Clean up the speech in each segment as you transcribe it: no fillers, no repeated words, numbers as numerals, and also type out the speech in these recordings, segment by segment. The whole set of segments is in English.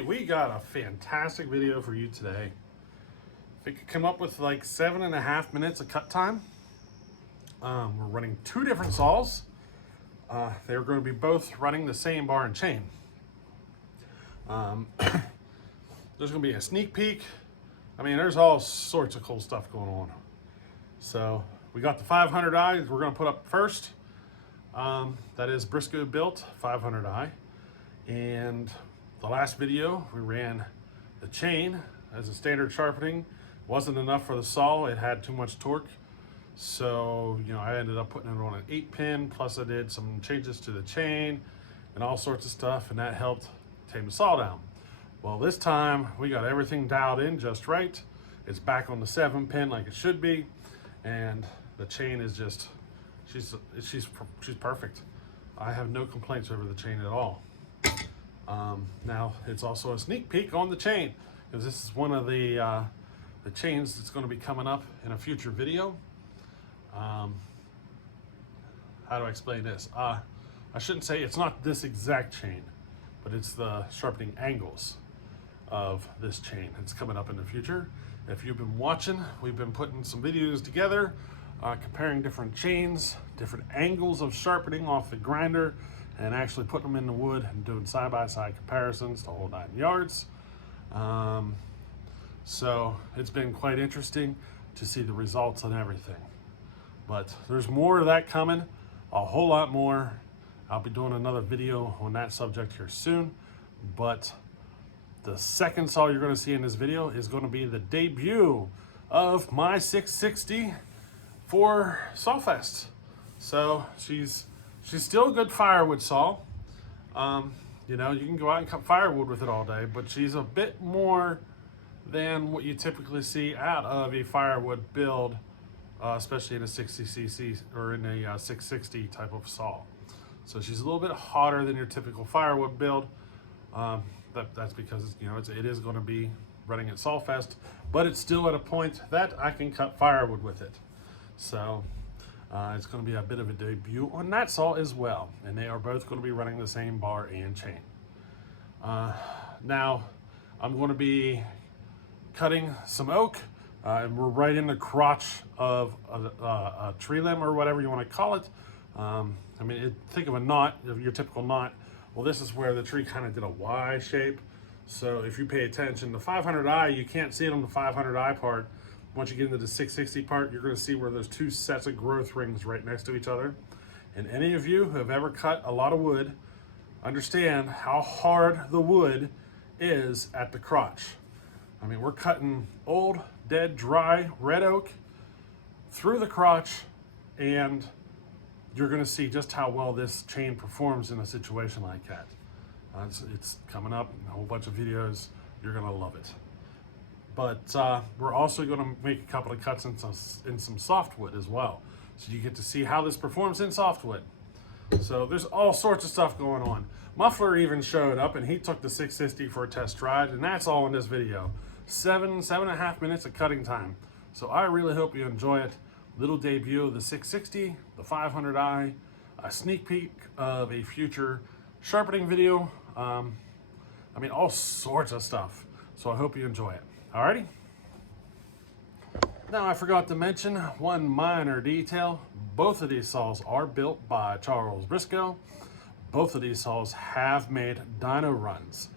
Alright, we got a fantastic video for you today. If it could come up with like 7.5 minutes of cut time, we're running two different saws. They're going to be both running the same bar and chain. There's going to be a sneak peek. I mean, there's all sorts of cool stuff going on. So we got the 500i we're going to put up first. That is Briscoe built 500i. And the last video we ran the chain as a standard sharpening. Wasn't enough for the saw, it had too much torque. So, I ended up putting it on an 8-pin, plus I did some changes to the chain and all sorts of stuff, and that helped tame the saw down. Well, this time we got everything dialed in just right. It's back on the 7-pin like it should be, and the chain is just, she's perfect. I have no complaints over the chain at all. Now it's also a sneak peek on the chain, because this is one of the chains that's going to be coming up in a future video. How do I explain this? I shouldn't say it's not this exact chain, but it's the sharpening angles of this chain. It's coming up in the future. If you've been watching, we've been putting some videos together, comparing different chains, different angles of sharpening off the grinder, and actually putting them in the wood and doing side-by-side comparisons the whole 9 yards. So it's been quite interesting to see the results and everything. But there's more of that coming, a whole lot more. I'll be doing another video on that subject here soon. But the second saw you're going to see in this video is going to be the debut of my 660 for Sawfest. So she's still a good firewood saw. You can go out and cut firewood with it all day, but she's a bit more than what you typically see out of a firewood build, especially in a 60cc or in a 660 type of saw. So she's a little bit hotter than your typical firewood build. That's because it is going to be running at Sawfest, but it's still at a point that I can cut firewood with it. So it's going to be a bit of a debut on that saw as well, and they are both going to be running the same bar and chain. Now I'm going to be cutting some oak, and we're right in the crotch of a tree limb, or whatever you want to call it. Think of a knot, your typical knot. Well, this is where the tree kind of did a Y shape. So if you pay attention, the 500i, you can't see it on the 500i part. Once you get into the 660 part, you're going to see where there's two sets of growth rings right next to each other. And any of you who have ever cut a lot of wood understand how hard the wood is at the crotch. We're cutting old, dead, dry red oak through the crotch, and you're going to see just how well this chain performs in a situation like that. It's coming up in a whole bunch of videos. You're going to love it. But we're also going to make a couple of cuts in some softwood as well. So you get to see how this performs in softwood. So there's all sorts of stuff going on. Muffler even showed up, and he took the 660 for a test ride, and that's all in this video. 7.5 minutes of cutting time. So I really hope you enjoy it. Little debut of the 660, the 500i, a sneak peek of a future sharpening video. All sorts of stuff. So I hope you enjoy it. Alrighty. Now I forgot to mention one minor detail. Both of these saws are built by Charles Briscoe. Both of these saws have made dyno runs.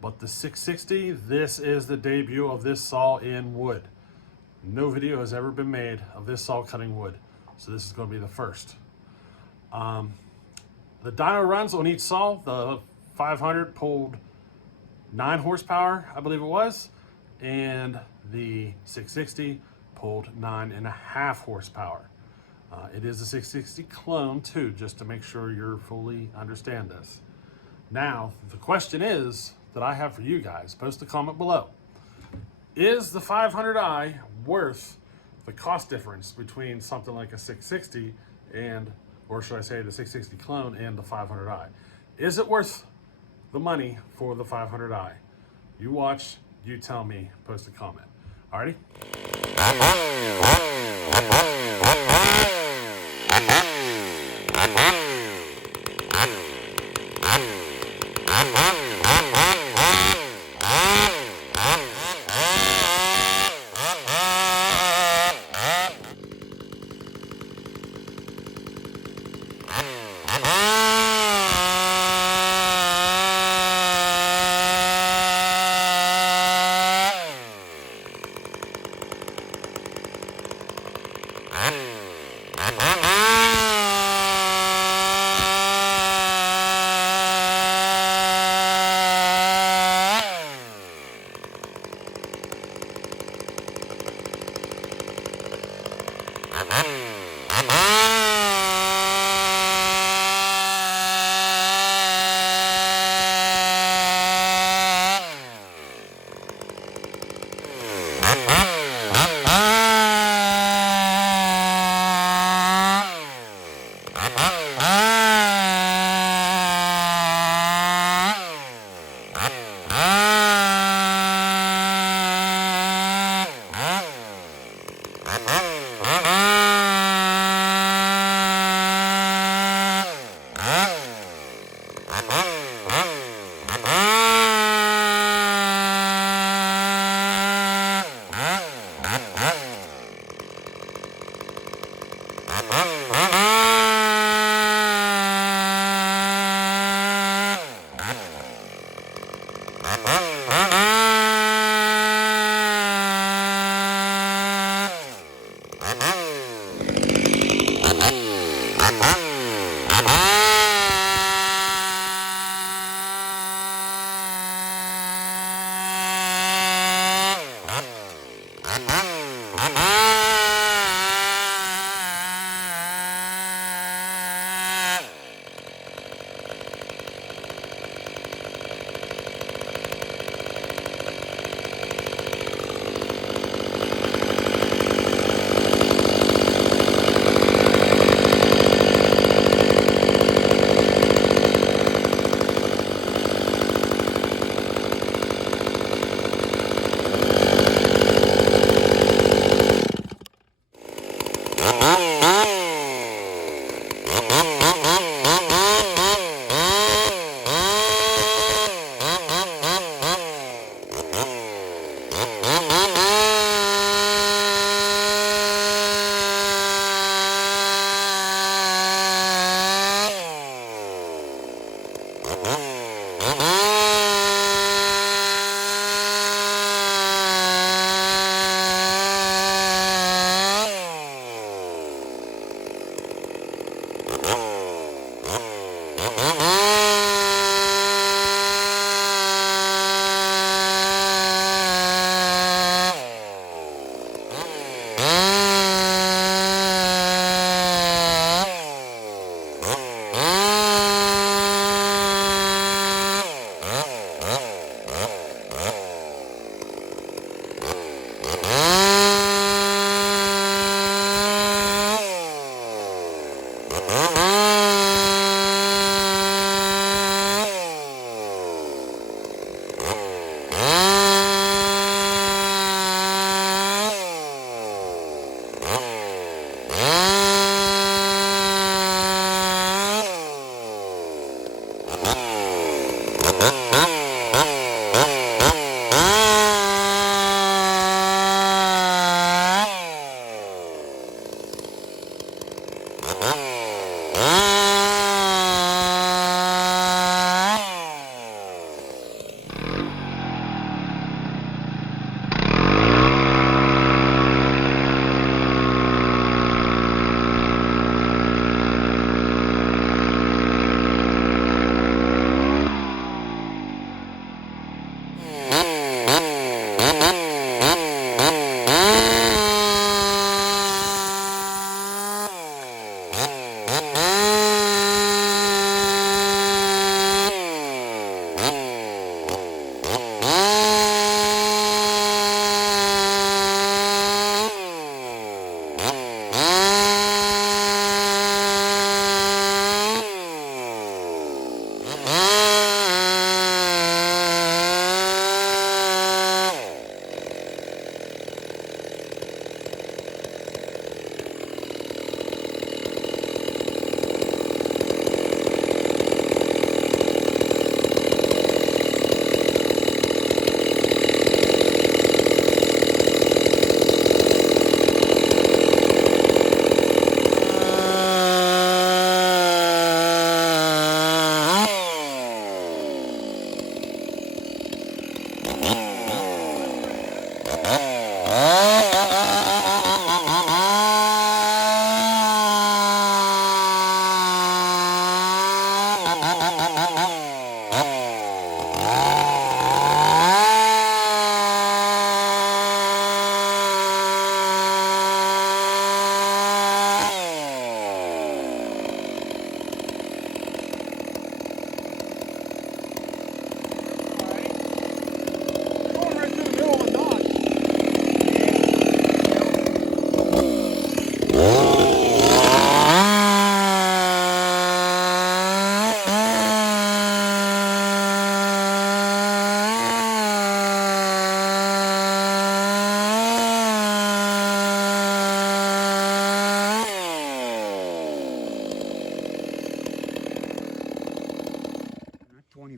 But the 660, this is the debut of this saw in wood. No video has ever been made of this saw cutting wood. So this is going to be the first. The dyno runs on each saw, the 500 pulled 9 horsepower, I believe it was, and the 660 pulled 9.5 horsepower. It is a 660 clone too, just to make sure you fully understand this. Now, the question is that I have for you guys, post a comment below. Is the 500i worth the cost difference between something like a 660 and, or should I say the 660 clone and the 500i? Is it worth the money for the 500i? You watch, you tell me, post a comment. Alrighty?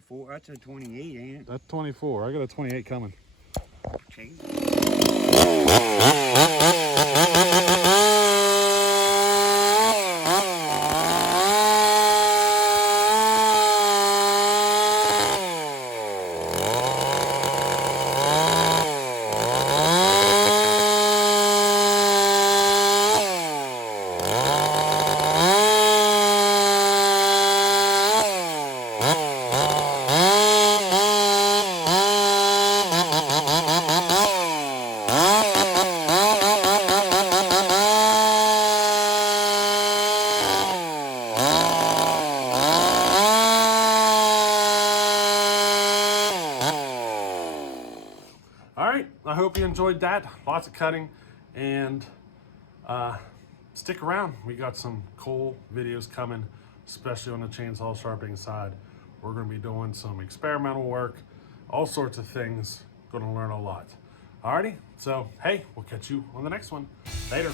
24. That's a 28, ain't it? That's 24. I got a 28 coming. Change. All right, I hope you enjoyed that. Lots of cutting, and stick around. We got some cool videos coming, especially on the chainsaw sharpening side. We're going to be doing some experimental work, all sorts of things. Going to learn a lot. Alrighty, so hey, we'll catch you on the next one. Later.